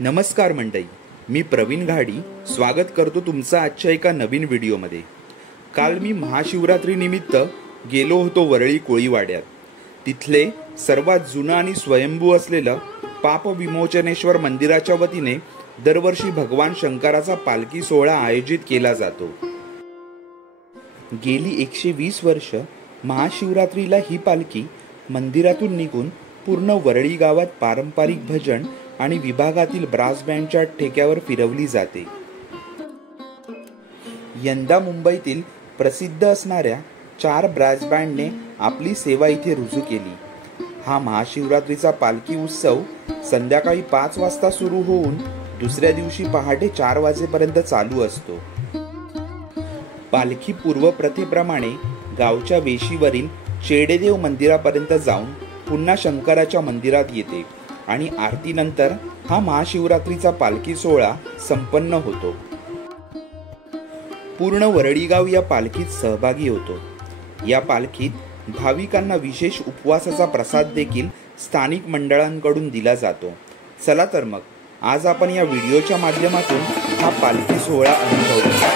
नमस्कार मंडळी, मी प्रवीण घाडी स्वागत करतो तुमचं आजच्या एका नवीन व्हिडिओमध्ये। काल मी महाशिवरात्री निमित्त गेलो होतो वरळी कोळीवाड्यात। तिथले सर्वात जुनं आणि स्वयंभू असलेलं पाप विमोचनेश्वर मंदिराच्या वतीने दरवर्षी भगवान शंकराचा पालखी सोहळा आयोजित केला जातो। गेली 120 वर्ष महाशिवरात्रीला ही पालखी मंदिरातून निघून पूर्ण वरळी गावात पारंपरिक भजन आणि विभागातील ब्रास बँडच्या ठेक्यावर फिरवली जाते। यंदा मुंबईतील प्रसिद्ध असणाऱ्या 4 ब्रास बँडने आपली सेवा इथे रुजू केली। हा महाशिवरात्रीचा पालखी उत्सव संध्याकाळी 5 वाजता सुरू होऊन दुसऱ्या दिवशी पहाटे 4 वाजेपर्यंत चालू असतो। पालखी पूर्वप्रथेप्रमाणे गावच्या वेशीवरील चेडेदेव मंदिरापर्यंत जाऊन पुन्हा शंकराच्या मंदिरात येते आणि आरतीनंतर हा महाशिवरात्रीचा पालखी सोहळा संपन्न होतो। पूर्ण वरळी गाव या पालखीत सहभागी होतो। या पालखीत भाविकांना विशेष उपवासाचा प्रसाद देखील स्थानिक मंडळांकडून दिला जातो। चला तर मग आज आपण या व्हिडिओच्या माध्यमातून हा पालखी सोहळा अनुभवूया।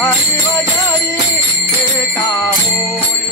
आली बाजारी बेटा होळी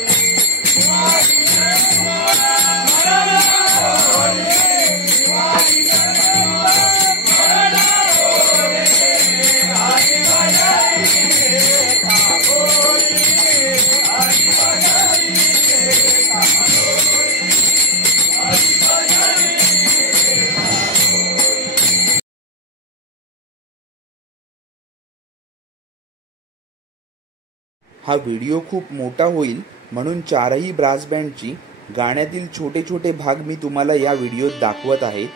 हा व्हिडिओ खूप मोठा होईल म्हणून चारही ब्रास बँडची गाण्यातील छोटे छोटे भाग मी तुम्हाला या व्हिडिओत दाखवत आहे.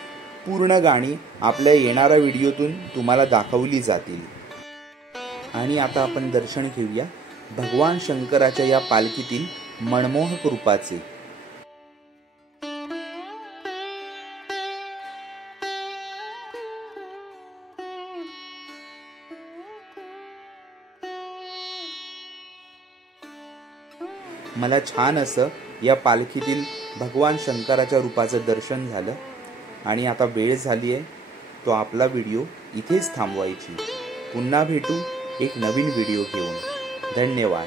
पूर्ण गाणी आपल्या येणाऱ्या व्हिडिओतून तुम्हाला दाखवली जातील. आणि आता आपण दर्शन घेऊया भगवान शंकराच्या या पालखीतील मनमोहक रूपाचे. मला छान असं या पालखीतील भगवान शंकराच्या रूपाचं दर्शन झालं. आणि आता वेळ झाली आहे तो आपला व्हिडिओ इथेच थांबवायची. पुन्हा भेटू एक नवीन व्हिडिओ घेऊन. धन्यवाद.